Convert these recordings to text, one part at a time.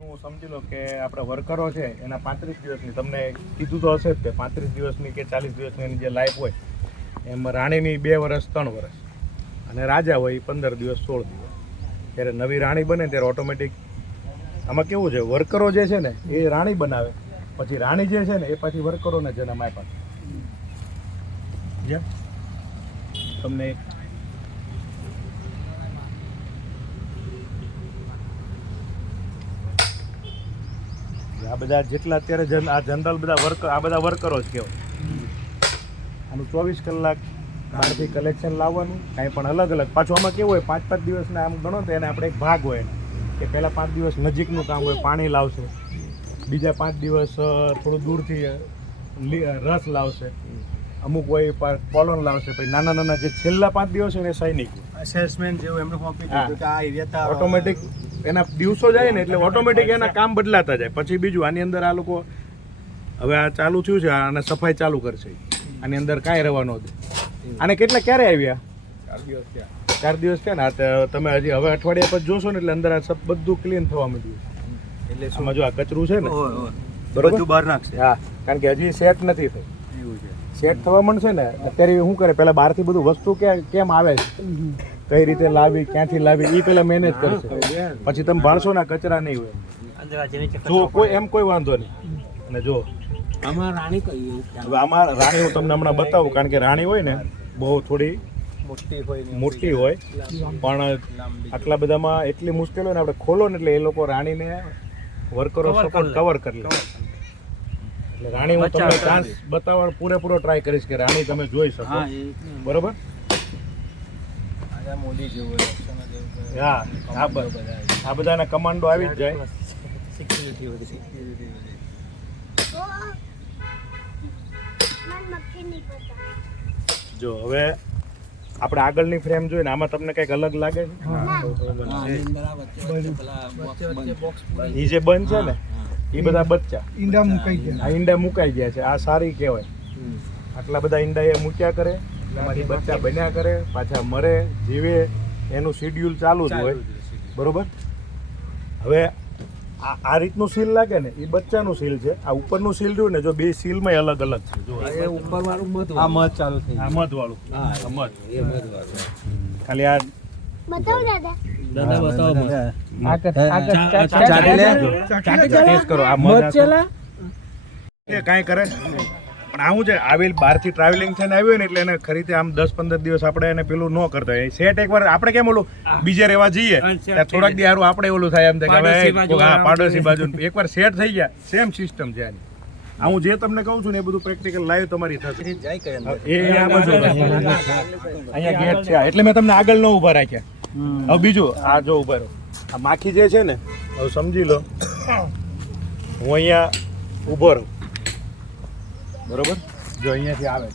હું સમજી લો કે આપણે વર્કરો છે એના 35 દિવસની તમને કીધું તો હશે જ કે 35 દિવસની કે 40 દિવસની એની જે લાઈફ હોય એમાં રાણીની 2 વર્ષ 3 વર્ષ અને રાજા હોય 15 દિવસ 16 દિવસ. ત્યારે નવી રાણી બને ત્યારે ઓટોમેટિક આમાં કેવું છે વર્કરો જે છે ને એ રાણી બનાવે, પછી રાણી જે છે ને એ પછી વર્કરોને જન્મ આપ્યા. તમને આ બધા જેટલા અત્યારે આ જનરલ બધા વર્કરો જ કહેવાય. આનું 24 કલાક બહારથી કલેક્શન લાવવાનું, કાંઈ પણ અલગ અલગ. પાછું આમાં કેવું હોય 5-5 દિવસના આમ ગણો તો એને આપણે એક ભાગ હોય કે પહેલાં 5 દિવસ નજીકનું કામ હોય, પાણી લાવશે, બીજા 5 દિવસ થોડું દૂરથી રસ લાવશે, અમુક હોય પોલોન લાવશે, પછી નાના નાના જે છેલ્લા 5 દિવસ હોય ને સૈનિક સેલ્સમેન જેવું એમને સોંપી દીધું કે આ એરિયા ઓટોમેટિક એના દિવસો જાય ને એટલે ઓટોમેટિક એના કામ બદલાતા જાય. પછી બીજું આની અંદર આ લોકો હવે આ ચાલુ થયું છે અને સફાઈ ચાલુ કરશે. આની અંદર કાંઈ રહેવાનું હતું. આને કેટલા ક્યારે આવ્યા? 4 દિવસ થયા ને. તમે હજી હવે અઠવાડિયા પછી જોશો ને એટલે અંદર આ સબ બધું ક્લીન થવા માંડ્યું. એટલે આમાં જો આ કચરું છે ને બધું બહાર નાખશે. હા, કારણ કે હજી સેટ નથી થઈ. એવું છે. સેટ થવા માંડશે ને અત્યારે શું કરે, પહેલા બહારથી બધું વસ્તુ કેમ આવે છે, કઈ રીતે લાવી, ક્યાંથી લાવી, એ પેલા મેનેજ કરશે. પછી તમે ભાળશો ને કચરા નહીં હોય. જો કોઈ એમ કોઈ વાંધો નહીં. અને જો આમાં રાણી કઈ હવે આમાં રાણી હું તમને હમણાં બતાવું, કારણ કે રાણી હોય ને બહુ થોડી મોટી હોય પણ આટલા બધામાં એટલી મુશ્કેલ હોય ને આપણે ખોલો ને એટલે એ લોકો રાણીને વર્કરો સપોર્ટ કવર કરી લે. એટલે રાણી હું તમને ચાન્સ બતાવવાનો પૂરેપૂરો ટ્રાય કરીશ કે રાણી તમે જોઈ શકો. બરોબર? મોદી જેવું હા, આ બધાના કમાન્ડો આવી જ જાય. જો હવે આપણે આગળની ફ્રેમ જોઈને આમાં તમને કંઈક અલગ લાગે છે? એ જે બંધ છે ને એ બધા બચ્ચા ઈંડા મુકાઈ ગયા છે. આ સારી કહેવાય. આટલા બધા ઈંડા એ મૂક્યા કરે, એમાંથી બચ્ચા બન્યા કરે, પાછા મરે, જીવે, એનું શેડ્યુલ ચાલુ જ હોય. બરોબર? હવે આ રીતનું સીલ લાગે ને એ બચ્ચાનું સીલ છે. આ ઉપરનું સીલ રહ્યું ને જો બે સીલમાં અલગ અલગ છે. જો એ ઉપર વાળું મધ, આ મધ ચાલુ થઈ આ મધ વાળું, હા મધ એ મધ વાળું. ખાલી આ બતાવો દાદા. દાદા બતાવો મધ. ટેસ્ટ કરો. આ મધ એ કાંઈ કરે પણ આવું છે. આવેલ બહારથી ટ્રાવેલિંગ થઈને આવ્યો ને એટલે એને ખરીદે આમ 10-15 દિવસ આપણે એને પેલું ન કરતા હોય. સેટ એકવાર આપણે કેમ ઓલું બીજે રહેવા જઈએ ત્યાં થોડાક દી હારું આપણે ઓલું થાય એમ થાય કે હવે હા પાડોશી બાજુ એકવાર સેટ થઈ ગયા. સેમ સિસ્ટમ છે આની. આ હું જે તમને કહું છું ને એ બધું પ્રેક્ટિકલ લાઈવ તમારી થશે. એ આ બાજુ અહીંયા ગેટ છે એટલે મેં તમને આગળ ન ઊભા રાખ્યા. હવે બીજું આ જો ઊભા રહો. આ માખી જે છે ને હવે સમજી લો હું અહીંયા ઊભો રહું. બરોબર? જો અહીંયાથી આવે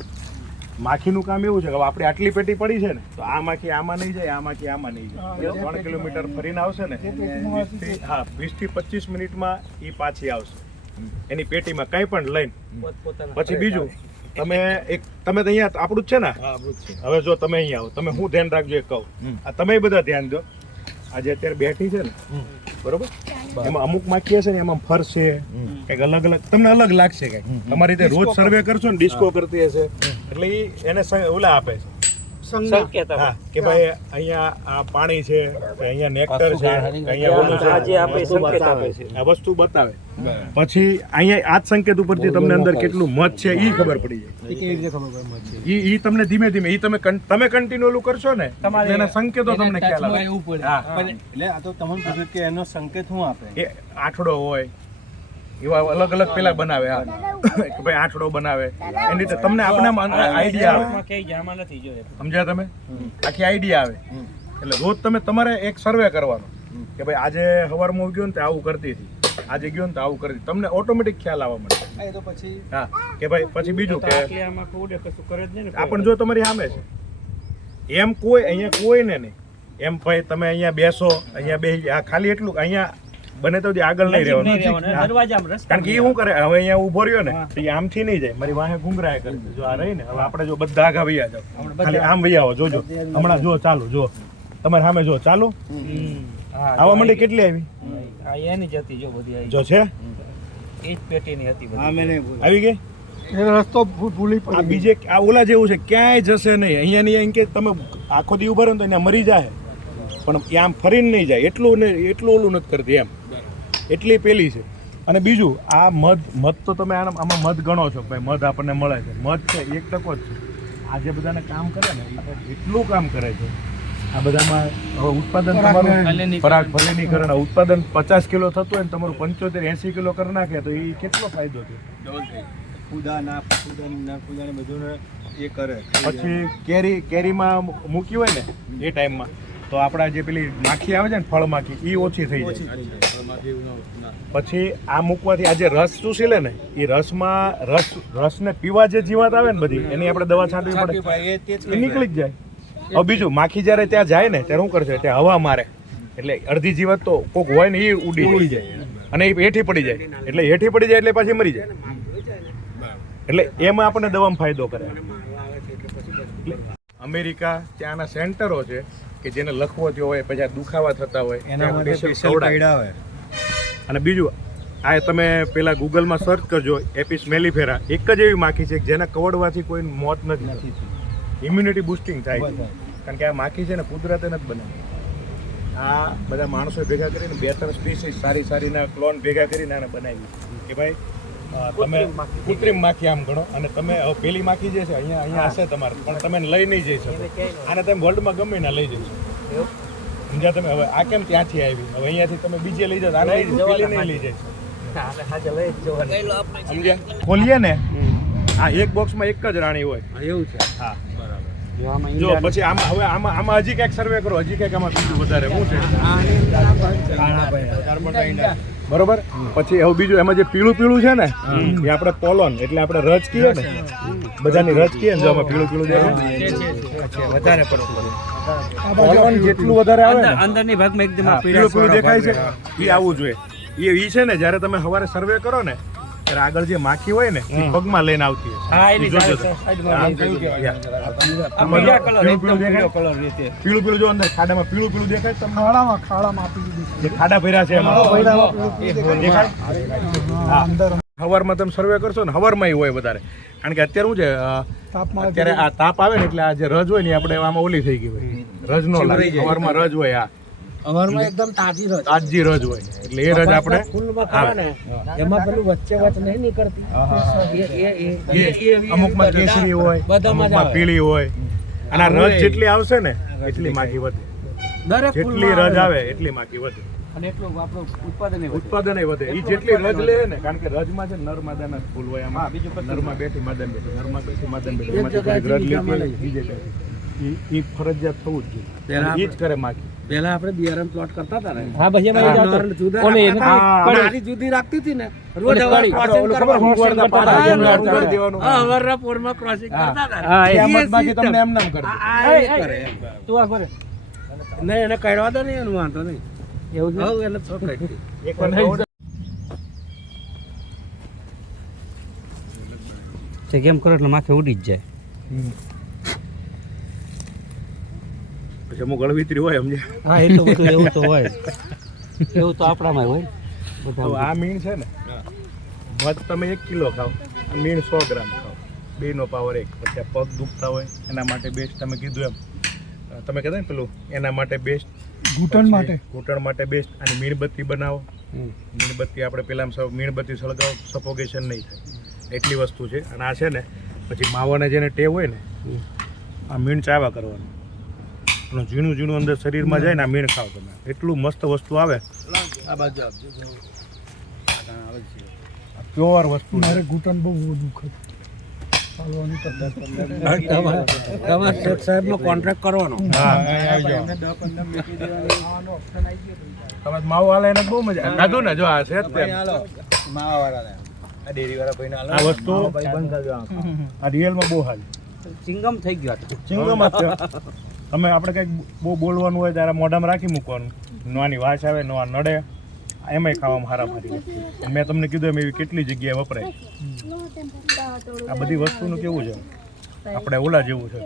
માખીનું કામ એવું છે કે આપણે આટલી પેટી પડી છે ને તો આ માખી આમાં નહીં જાય, આ માખી આમાં નહીં જાય. 3 કિલોમીટર ફરીને આવશે ને 20 થી 25 મિનિટમાં એ પાછી આવશે એની પેટીમાં કંઈ પણ લઈને. પછી બીજું તમે તો અહીંયા આપણું જ છે ને. હવે જો તમે અહીંયા આવો, તમે શું ધ્યાન રાખજો એક કહું. આ તમે બધા ધ્યાન દો. આજે અત્યારે બેઠી છે ને બરોબર, એમાં અમુક માખી હશે ને એમાં ફરશે કંઈક અલગ અલગ, તમને અલગ લાગશે કંઈક. તમારી રીતે રોજ સર્વે કરશો ને ડિસ્કો કરતી હશે એટલે એને ઓલા આપે છે સંકેત. હા કે ભાઈ અહીંયા આ પાણી છે, કે અહીંયા નેક્ટર છે, કે અહીંયા ઓલું છે, આ વસ્તુ બતાવે. પછી અહીંયા આ જ સંકેત ઉપરથી તમને અંદર કેટલું મધ છે એ ખબર પડી જાય. ઈ તમને ધીમે ધીમે તમે કન્ટિન્યુ ઓલું કરશો ને એના સંકેતો તમને ખ્યાલ આવે. એટલે આ તો તમને પૂછ્યું કે એનો સંકેત શું આપે? એ આઠડો હોય એવા અલગ અલગ પેલા બનાવે. હા કે ભાઈ આઠડો બનાવે એની રીતે તમને આપણે આઈડિયા આવે. સમજ્યા તમે? આખી આઈડિયા આવે. એટલે રોજ તમે તમારે એક સર્વે કરવાનો કે ભાઈ આજે સવારમાં ગયો ને તો આવું કરતી હતી, આજે ગયો ને તો આવું કરતી. તમને ઓટોમેટિક ખ્યાલ આવવા મળે. તો પછી હા કે ભાઈ પછી બીજું કે આપણને જો તમારી સામે છે એમ કોઈ અહીંયા કોઈ ને નહીં એમ ભાઈ તમે અહીંયા બેસો, અહીંયા બેસી આ ખાલી એટલું અહીંયા બને તો આગળ નહીં રહેવાનું. કારણ કે એ શું કરે હવે અહીંયા ઉભો રહ્યો ને તો એ આમથી નહીં જાય, મારી વાહે ઘૂંઘરાય કરે. જો આ રહી ને હવે આપણે જો બધા આગા વૈયા જાવ, ખાલી આમ વૈયા આવો. જોજો હમણાં જો ચાલુ જો તમારે સામે જો ચાલુ આવવા માંડી. કેટલી આવી? આ એની જ હતી જો બધી આવી જો છે એ જ પેટીની હતી બધી. હા મેં નહીં બોલ્યું. આવી ગઈ એ રસ્તો ભૂલી આ બીજે આ ઓલા જેવું છે ક્યાંય જશે નહીં અહીંયા નહીં એમ કે તમે આખો દી ઉભા રહો ને તો અહીંયા મરી જાય પણ એ આમ ફરીને નહીં જાય એટલું ને એટલું ઓલું નથી કરતી એમ એટલી પેલી છે. અને બીજું આ મધ તો તમે આમાં મધ ગણો છો કે ભાઈ મધ આપણને મળે છે મધ છે 1% જ છે. આ જે બધાને કામ કરે ને એ એટલું કામ કરે છે આ બધામાં હવે ઉત્પાદન તમારું ફલેનીકરણ ઉત્પાદન 50 કિલો થતું હોય ને તમારું 75-80 કિલો કરી નાખે તો એ કેટલો ફાયદો છે. ફૂદાના બધું એ કરે. પછી કેરીમાં મૂકી હોય ને એ ટાઈમમાં તો આપણા જે પેલી માખી આવે છે ને ફળ માખી એ ઓછી થઈ જાય. પછી આ મૂકવાથી આ જે રસ ચૂસી લે ને એ રસને પીવા જે જીવાત આવે ને બધી એની આપણે દવા છાંટવી પડે એ નીકળી જ જાય. હવે બીજું માખી જ્યારે ત્યાં જાય ને ત્યારે શું કરશે ત્યાં હવા મારે એટલે અડધી જીવાત તો કોક હોય ને એ ઉડી જાય અને એ હેઠી પડી જાય એટલે હેઠી પડી જાય એટલે પાછી મરી જાય. એટલે એમાં આપણને દવામાં ફાયદો કરે. અમેરિકા ત્યાંના સેન્ટરો છે કે જેને લખવો થયો હોય પછી દુખાવા થતા હોય એના માટે special સ્પેશિયલ ખવડાવે. કાયદા આવે. અને બીજું આ તમે પેલા ગૂગલમાં સર્ચ કરજો એપિસ મેલિફેરા એક જ એવી માખી છે કે જેના કવડવાથી કોઈ મોત નથી. ઇમ્યુનિટી બુસ્ટિંગ થાય છે કારણ કે આ માખી છે ને કુદરતે નથી બનાવી. આ બધા માણસો ભેગા કરીને 2-3 સ્પીસીસ સારીના ક્લોન ભેગા કરીને આને બનાવી કે ભાઈ તમે કૃત્રિમ માખી આમ ગણો અને તમે હવે પેલી માખી જે છે અહીંયા હશે તમારે પણ તમે લઈ નહીં જઈ શકો. આને તમે વર્લ્ડમાં ગમે ના લઈ જઈ શકો. સમજ્યા તમે? હવે આ કેમ ત્યાંથી આવી હવે અહીંયાથી તમે બીજે લઈ જાઓ આને પેલી નહીં લઈ જઈ શકો. સમજ્યા? ખોલીએ ને આ એક બોક્સમાં એક જ રાણી હોય એવું છે. હા જો આમાં જો પછી આમાં હજી કંઈક સર્વે કરો હજી કંઈક આમાં બીજું વધારે શું છે બરોબર. પછી હવે બીજું એમાં જે પીળું છે ને એ આપણે પોલોન એટલે આપણે રજ કહીએ ને બધાની રજ કહીએ ને જો આમાં પીળું દેખાય વધારે પડતું પોલોન જેટલું વધારે આવે ને અંદરની ભાગમાં એકદમ આ પીળું દેખાય છે એ આવવું જોઈએ. એ છે ને જ્યારે તમે સવારે સર્વે કરો ને ત્યારે આગળ જે માખી હોય ને એ પગમાં લઈને આવતી હોય. હા એની જોજો. સાઈડમાં પીળું કલર રીતે પીળું જો અંદર ખાડામાં પીળું દેખાય તમને ખાડામાં આપી દીધી જે ખાડા ભર્યા છે એમાં દેખાય. હા હવારમાં તમે સર્વે કરશો ને હવારમાં હોય વધારે કારણ કે અત્યારે શું છે અત્યારે આ તાપ આવે ને એટલે આ જે રજ હોય ને આપણે આમાં ઓલી થઈ ગઈ હોય રજ નો લાગે હવારમાં રજ હોય આ અમરમાં એકદમ તાજી રસ તાજી રજ હોય એટલે એ રજ આપણે ફૂલમાં ખાવા ને એમાં પેલું વચ્ચે નહીં નીકળતી અમુકમાં કેસરી હોય અમુકમાં પીળી હોય અને આ રજ જેટલી આવશે ને એટલી માખી વધે. દરેક જેટલી રજ આવે એટલી માખી વધે અને એટલું આપણું ઉત્પાદન વધે. એ જેટલી રજ લે ને કારણ કે રજમાં છે નર માદાના ફૂલ હોય આમાં બીજું નરમાં બેઠી માદા બેઠી નરમાં બેઠી માદા બેઠી એમાંથી રજ લેતી બીજે એ ફરજિયાત થવું જ જોઈએ. એ જ કરે માખી. પહેલા આપણે બિયારણ પ્લોટ કરતા હતા ને હા ભાઈ એમાં જુદા જુદી રાખતી હતી ને રોજ હવારના પોરમાં ક્રોસિંગ કરતા હતા કિયામતમાંથી તમને એમ નામ કરે. તું આ કરે નહીં એને કહેવા દો નહીં એનું વાંધો નહીં એવું જ એને તો કહી એકવાર કહું છે કેમ કરો એટલે માથે ઉડી જ જાય. પછી અમુક ગળવિતરી હોય સમજે. હા એ તો બધું એવું તો હોય એવું તો આપણામાં હોય તો આ મીણ છે ને મધ તમે 1 કિલો ખાઓ આ મીણ 100 ગ્રામ ખાઓ બેનો પાવર 1. પછી આ પગ દુખતા હોય એના માટે બેસ્ટ તમે કીધું એમ તમે કહેતા ને પેલું એના માટે બેસ્ટ ઘૂંટણ માટે બેસ્ટ અને મીણબત્તી બનાવો. મીણબત્તી આપણે પેલા મીણબત્તી સળગાવો સફોકેશન નહીં થાય એટલી વસ્તુ છે. અને આ છે ને પછી માવાને જેને ટેવ હોય ને આ મીણ ચાવા કરવાનું અને ઝીણું અંદર શરીરમાં જાય ને આ મીણ ખાવ તમે એટલું મસ્ત વસ્તુ આવે. આ બાજુ આપજો. પ્યોર વસ્તુ મારે ઘૂંટણ બહુ દુખે ચાલવાની તમારે શેઠ સાહેબનો કોન્ટ્રાક્ટ કરવાનો. હા તમે માવો હાલે એને બહુ મજા ખાધું ને જો આ છે માવાવાળા આ ડેરીવાળા ભાઈને હાલો. આ વસ્તુ આ રિયલમાં બહુ હાલ ચિંગમ થઈ ગયો હતો. ચિંગમ જ છે. તમે આપણે કંઈક બહુ બોલવાનું હોય ત્યારે મોઢામાં રાખી મૂકવાનું નવાની વાસ આવે નવા નડે એમાંય ખાવામાં હારામારી વસ્તુ. મેં તમને કીધું એમ એવી કેટલી જગ્યાએ વપરાય. આ બધી વસ્તુનું કેવું છે આપણે ઓલા જેવું છે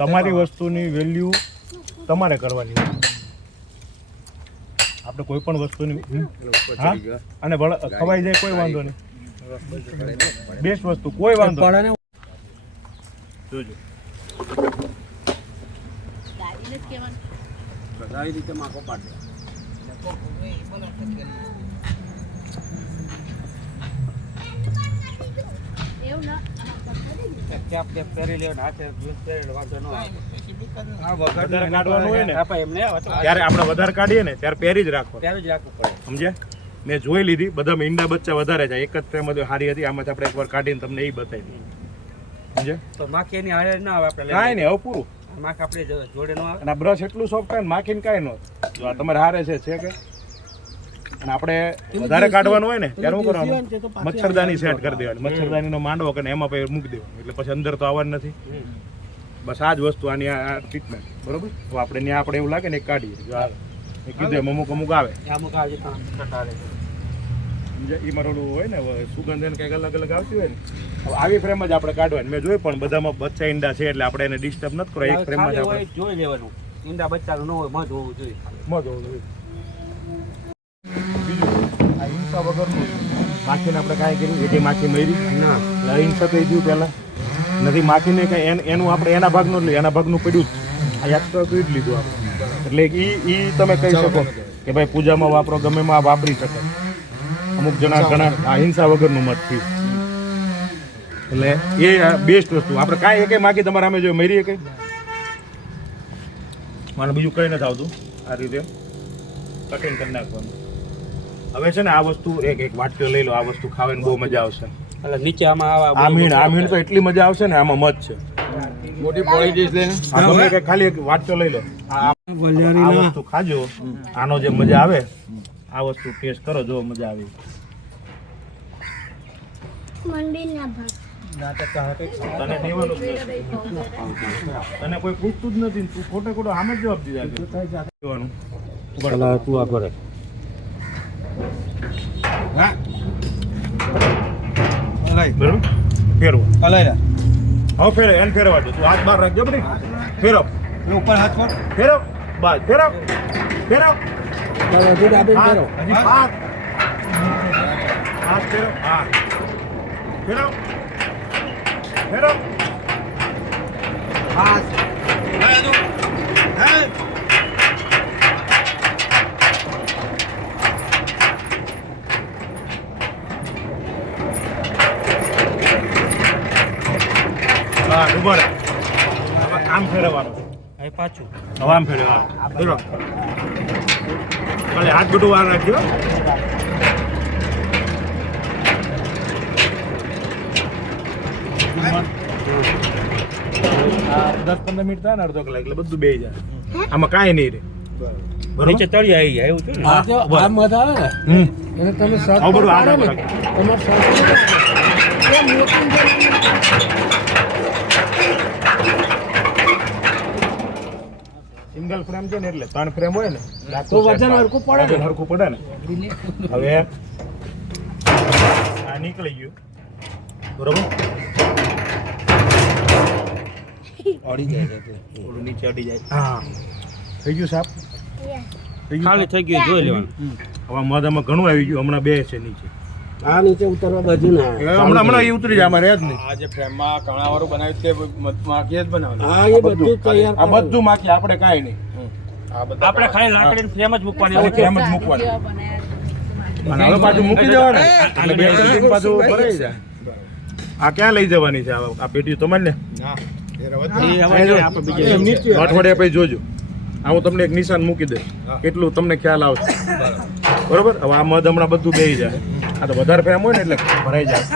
તમારી વસ્તુની વેલ્યુ તમારે કરવાની. આપણે કોઈ પણ વસ્તુની હા અને ખવાઈ જાય કોઈ વાંધો નહીં. બેસ્ટ વસ્તુ કોઈ વાંધો નહીં. જોજો આવી રીતે માકો પાડે વધારે કાઢવાનું હોય ને ત્યારે આપણે વધારે કાઢીએ ને ત્યારે પહેરી જ રાખો સમજ્યા. મેં જોઈ લીધી બધામાં ઈંડા બચ્ચા વધારે છે. એક જ ફ્રેમ સારી હતી આમાંથી આપણે એકવાર કાઢીને તમને એ બતાવી દઈએ સમજ્યા. તો માખી એની હારે ના આવે આપણે કાંઈ નહીં હવે પૂરું. માખ આપણે જોડે નો આવે અને આ બ્રશ એટલું સોફ્ટ થાય ને માખીને કાંઈ ન જો આ તમારે હારે છે કે અને આપણે વધારે કાઢવાનું હોય ને ત્યારે શું કરવાનું મચ્છરદાની સેટ કરી દેવાની. મચ્છરદાનીનો માંડવો કરીને એમાં પછી મૂકી દેવાનું એટલે પછી અંદર તો આવવાનું નથી. બસ આ જ વસ્તુ આની આ ટ્રીટમેન્ટ બરોબર. તો આપણે ત્યાં આપણે એવું લાગે ને એક કાઢીએ જો આવે એ કીધું એમ અમુક આવે અમુક આવે એ મારું ઓલું હોય ને સુગંધ એને કંઈક અલગ અલગ આવતી હોય ને હવે આવી ફ્રેમ જ આપણે કાઢવાની. મેં જોઈ પણ બધામાં બચ્ચા ઈંડા છે એટલે આપણે એને ડિસ્ટર્બ નથી કરો. એક ફ્રેમમાં જ આપણે જોઈ લેવાનું ઈંડા બચ્ચાનું ન હોય મધ હોવું જોઈએ. મધ હોવું જોઈએ. બીજું આ હિંસા વગરનું માખીને આપણે કાંઈ કર્યું એ માખી મરી ના અહિંસા થઈ ગયું પહેલાં નથી માખીને કંઈ એનું આપણે એના ભાગનું જ એના ભાગનું પડ્યું જ આ યાદ તો જ લીધું આપણે. એટલે એ તમે કહી શકો કે ભાઈ પૂજામાં વાપરો ગમે એમાં વાપરી શકે. અમુક જણા ઘણા આ હિંસા વગરનું મત થયું એટલે એ બેસ્ટ વસ્તુ. આપણે કાંઈ એકે માખી તમારે સામે જો મરી કંઈ મને બીજું કંઈ નથી આવતું. આ રીતે કટિંગ કરી નાખવાનું. હવે છે ને આ વસ્તુ એક વાટકીઓ લઈ લો. આ વસ્તુ ખાવાની બહુ મજા આવશે. એટલે નીચે આમાં આ મીણ તો એટલી મજા આવશે ને આમાં મધ છે મોટી પોળી ડીશ લઈને તમે કે ખાલી એક વાટકીઓ લઈ લો. આ વસ્તુ ખાજો આનો જે મજા આવે આ વસ્તુ ટેસ્ટ કરો જો મજા આવે. તને દેવાનું તને કોઈ પૂછતું જ નથી. તું ખોટે ખોટો આમ જ જવાબ દીધા દેવાનું. તું આ કરે બરોબર ફેરવો હવે ફેરવ એને ફેરવા દો. તું હાથ બહાર રાખજો બધી ફેરવ ઉપર હાથ પર ફેરવ બસ ફેરવ ફેરવ હજી હાથ હાથ ફેરવ હા ફેરવ ફેરવ હાથ હા ઉભો રહે. હવે આમ ફેરવવાનું હવે પાછું હવે આમ ફેરવવાનું ફેરવ ભલે હાથ બધું વાર રાખજો. 10-15 મિનિટ થાય ને અડધો કલાક એટલે બધું બેસી જાય. આમાં કાંઈ નહીં રે નીચે તળી આવી જાય એવું છે ને. આ મધ આવે ને એને તમે સર્ચ આવું બધું કરો હાથ ને તમારે સિંગલ ફ્રેમ છે ને એટલે 3 ફ્રેમ હોય ને તો વજન હરખું પડે ને. હરખું પડે ને. હવે આ નીકળી ગયું બરોબર. અડી જાય છે ઓલું નીચે અડી જાય. હા થઈ ગયું સાપ થઈ ગયું. ખાલી થઈ ગયું જોઈ લેવાનું. હવે મધામાં ઘણું આવી ગયું. હમણાં બે છે નીચે. આ નીચે ઉતરવા બાજુ ના હમણાં એ ઉતરી જાય. આમાં રહે જ નહીં. આ જે ફ્રેમમાં કણાવાળું બનાવ્યું તે માખી જ બનાવ્યું. હા એ બધું તૈયાર આ બધું માખી આપણે કાંઈ નહીં. આ બધા આપણે ખાલી લાકડીની ફ્રેમ જ મૂકવાની ખાલી ફ્રેમ જ મૂકવાની. અને હવે પાછું મૂકી દેવાને એટલે 2 દિન પાછું ભરાઈ જાય. આ ક્યાં લઈ જવાની છે આ પેટી તમારે ને ના એ રવા અઠવાડિયા પછી જોજો. આ હું તમને એક નિશાન મૂકી દઈશ કેટલું તમને ખ્યાલ આવશે બરોબર. હવે આ મધ હમણાં બધું બેસી જાય. આ તો વધારે ફેમ હોય ને એટલે ભરાઈ જાય.